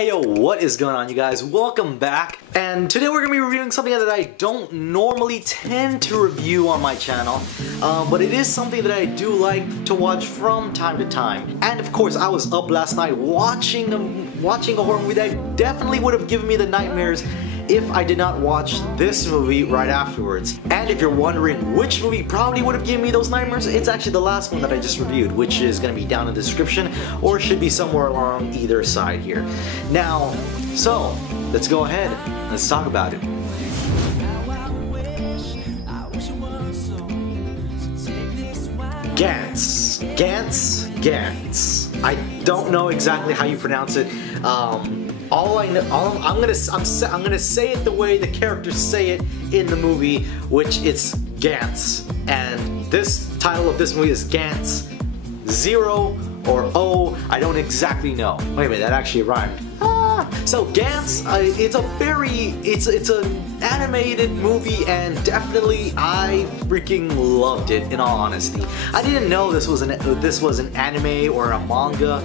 Hey yo, what is going on you guys? Welcome back. And today we're going to be reviewing something that I don't normally tend to review on my channel. But it is something that I do like to watch from time to time. And of course I was up last night watching a horror movie that definitely would have given me the nightmares if I did not watch this movie right afterwards. And if you're wondering which movie probably would have given me those nightmares, it's actually the last one that I just reviewed, which is going to be down in the description or should be somewhere along either side here. Now, so let's go ahead, let's talk about it. Gantz. I don't know exactly how you pronounce it. I'm gonna say it the way the characters say it in the movie, which it's Gantz. And this title of this movie is Gantz 0 or O. I don't exactly know. Wait a minute, that actually rhymed. So Gantz, it's an animated movie, and definitely I freaking loved it. In all honesty, I didn't know this was an anime or a manga.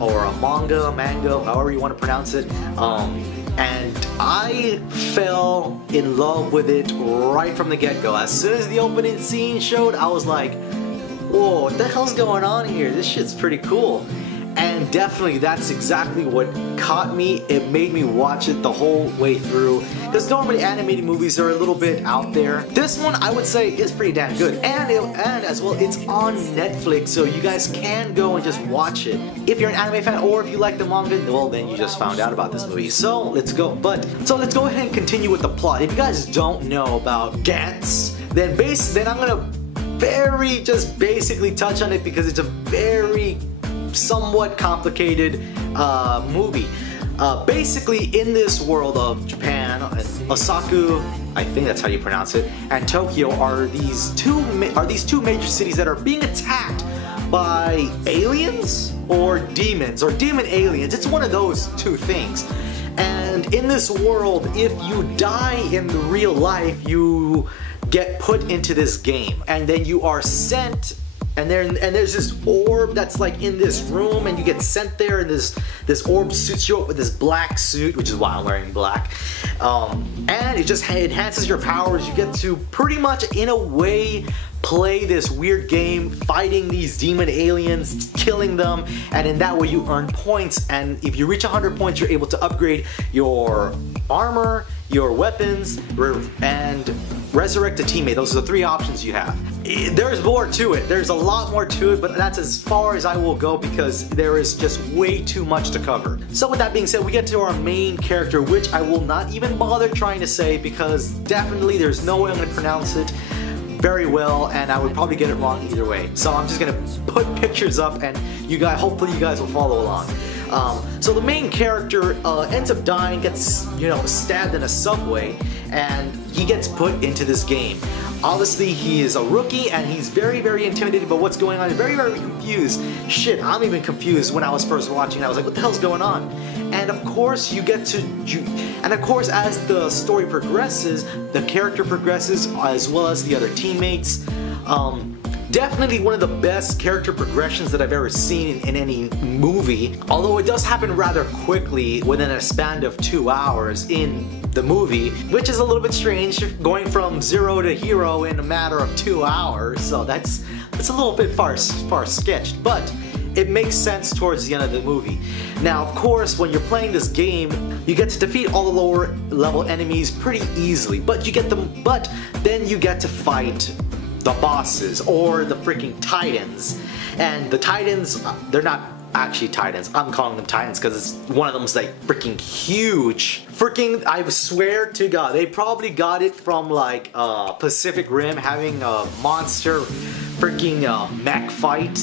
Mango, however you want to pronounce it, and I fell in love with it right from the get-go. As soon as the opening scene showed, I was like, whoa, what the hell's going on here? This shit's pretty cool. And definitely that's exactly what caught me. It made me watch it the whole way through, because normally animated movies are a little bit out there. This one I would say is pretty damn good, and as well it's on Netflix, so you guys can go and just watch it. If you're an anime fan or if you like the manga, well then you just found out about this movie. So let's go ahead and continue with the plot. If you guys don't know about Gantz, then I'm gonna just basically touch on it, because it's a very somewhat complicated movie. Basically, in this world of Japan, Osaka, I think that's how you pronounce it, and Tokyo are these two major cities that are being attacked by aliens or demons or demon aliens. It's one of those two things. And in this world, if you die in the real life, you get put into this game, and then you are sent. And there's this orb that's like in this room, and you get sent there, and this orb suits you up with this black suit, which is why I'm wearing black. And it enhances your powers. You get to pretty much, in a way, play this weird game, fighting these demon aliens, killing them, and in that way you earn points. And if you reach 100 points, you're able to upgrade your armor, your weapons, and resurrect a teammate. Those are the three options you have. There's more to it. There's a lot more to it, but that's as far as I will go, because there is just way too much to cover. So with that being said, we get to our main character, which I will not even bother trying to say, because definitely there's no way I'm going to pronounce it very well, and I would probably get it wrong either way. So I'm just gonna put pictures up, and hopefully you guys will follow along. So the main character ends up dying, gets stabbed in a subway, and he gets put into this game. Obviously he is a rookie, and he's very, very intimidated by what's going on. He's very, very confused. Shit, I'm even confused. When I was first watching, I was like, what the hell's going on? And of course as the story progresses, the character progresses, as well as the other teammates. Definitely one of the best character progressions that I've ever seen in any movie, although it does happen rather quickly within a span of 2 hours in the movie, which is a little bit strange, going from 0 to hero in a matter of 2 hours. So that's a little bit far sketched, but it makes sense towards the end of the movie. Now, of course, when you're playing this game, you get to defeat all the lower level enemies pretty easily, but then you get to fight the bosses, or the freaking titans. And the titans, they're not actually titans. I'm calling them titans because one of them is like freaking huge. I swear to God, they probably got it from like Pacific Rim, having a monster freaking mech fight,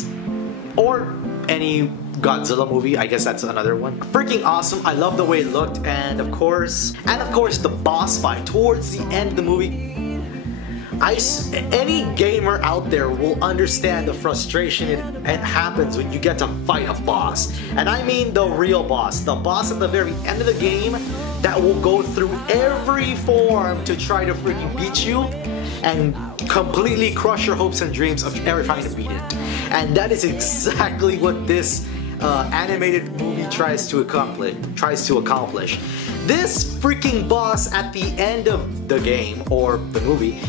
or any Godzilla movie. I guess that's another one. Freaking awesome. I love the way it looked, and of course the boss fight towards the end of the movie. Any gamer out there will understand the frustration it happens when you get to fight a boss. And I mean the real boss. The boss at the very end of the game that will go through every form to try to freaking beat you and completely crush your hopes and dreams of ever trying to beat it. And that is exactly what this animated movie tries to accomplish. This freaking boss at the end of the game, or the movie,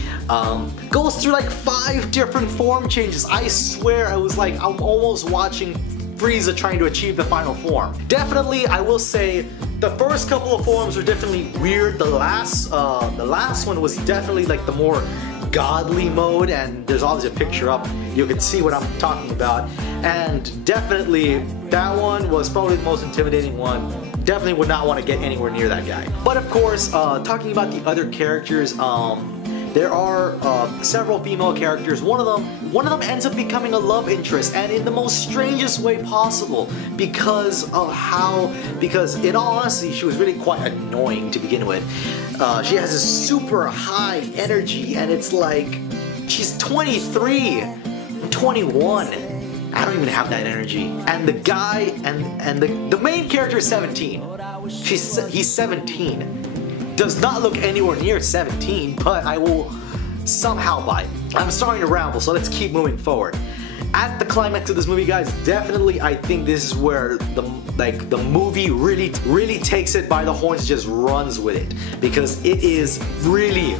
goes through like 5 different form changes. I swear I was like, I'm almost watching Frieza trying to achieve the final form. Definitely, I will say, the first couple of forms are definitely weird. The last one was definitely like the more godly mode, and there's obviously a picture up. You can see what I'm talking about. And definitely, that one was probably the most intimidating one. Definitely would not want to get anywhere near that guy. But of course, talking about the other characters, there are several female characters. One of them ends up becoming a love interest, and in the most strangest way possible, because in all honesty, she was really quite annoying to begin with. She has a super high energy, and it's like, she's 23, I'm 21. I don't even have that energy. And the guy, and the main character is 17. He's 17. Does not look anywhere near 17, but I will somehow buy it. I'm starting to ramble, so let's keep moving forward. At the climax of this movie, guys, definitely I think this is where the movie really takes it by the horns, just runs with it, because it is really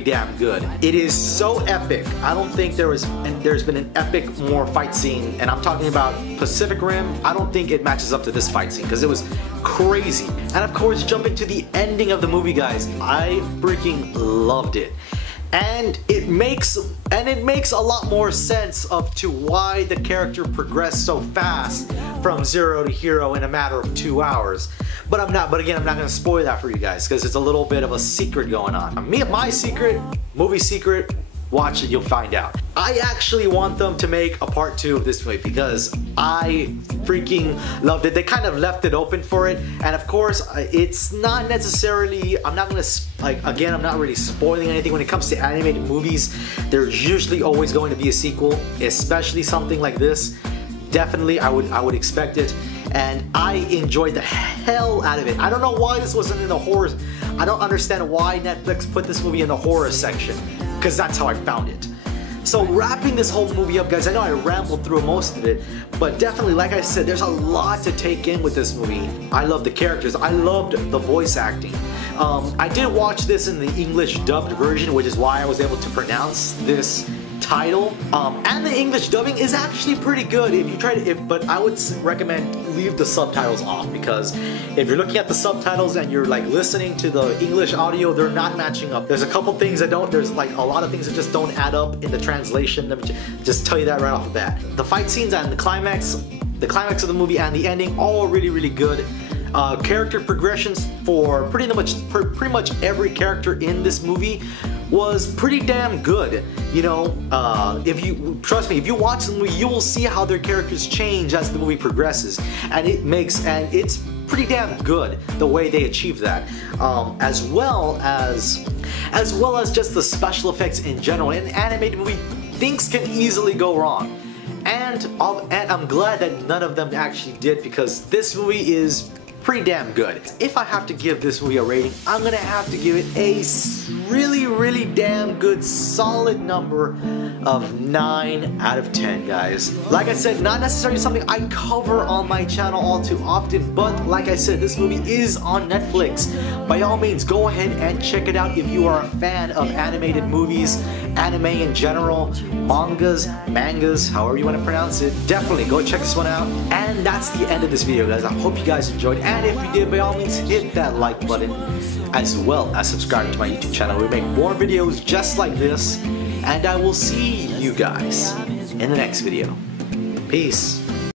damn good. It is so epic. I don't think there's been an epic more fight scene, and I'm talking about Pacific Rim. I don't think it matches up to this fight scene, because it was crazy. And of course, jumping to the ending of the movie, guys, I freaking loved it. And it makes a lot more sense of to why the character progressed so fast from 0 to hero in a matter of 2 hours. But again, I'm not gonna spoil that for you guys, because it's a little bit of a secret going on. My secret, movie secret, watch it, you'll find out. I actually want them to make a part 2 of this movie, because I freaking loved it. They kind of left it open for it, and of course, it's not necessarily, I'm not really spoiling anything. When it comes to animated movies, there's usually always going to be a sequel, especially something like this. Definitely, I would expect it, and I enjoyed the hell out of it. I don't know why this wasn't in the horror. I don't understand why Netflix put this movie in the horror section, because that's how I found it. So wrapping this whole movie up, guys, I know I rambled through most of it, but definitely, like I said, there's a lot to take in with this movie. I love the characters. I loved the voice acting. I did watch this in the English dubbed version, which is why I was able to pronounce this title. And the English dubbing is actually pretty good. If you try to, but I would recommend leave the subtitles off, because if you're looking at the subtitles and you're like listening to the English audio, they're not matching up. There's a couple things that don't. There's like a lot of things that just don't add up in the translation. Let me just tell you that right off the bat. The fight scenes and the climax of the movie and the ending, all really good. Character progressions for pretty much every character in this movie was pretty damn good. You know, trust me, if you watch the movie, you will see how their characters change as the movie progresses, and it's pretty damn good the way they achieve that, as well as just the special effects in general. In an animated movie, things can easily go wrong, and I'm glad that none of them actually did, because this movie is pretty damn good. If I have to give this movie a rating, I'm gonna have to give it a really damn good solid number of 9 out of 10, guys. Like I said, not necessarily something I cover on my channel all too often, but like I said, this movie is on Netflix. By all means, go ahead and check it out if you are a fan of animated movies, anime in general, mangas, however you want to pronounce it. Definitely go check this one out. And that's the end of this video, guys. I hope you guys enjoyed, and if you did, by all means, hit that like button, as well as subscribing to my YouTube channel. We make more videos just like this, and I will see you guys in the next video. Peace.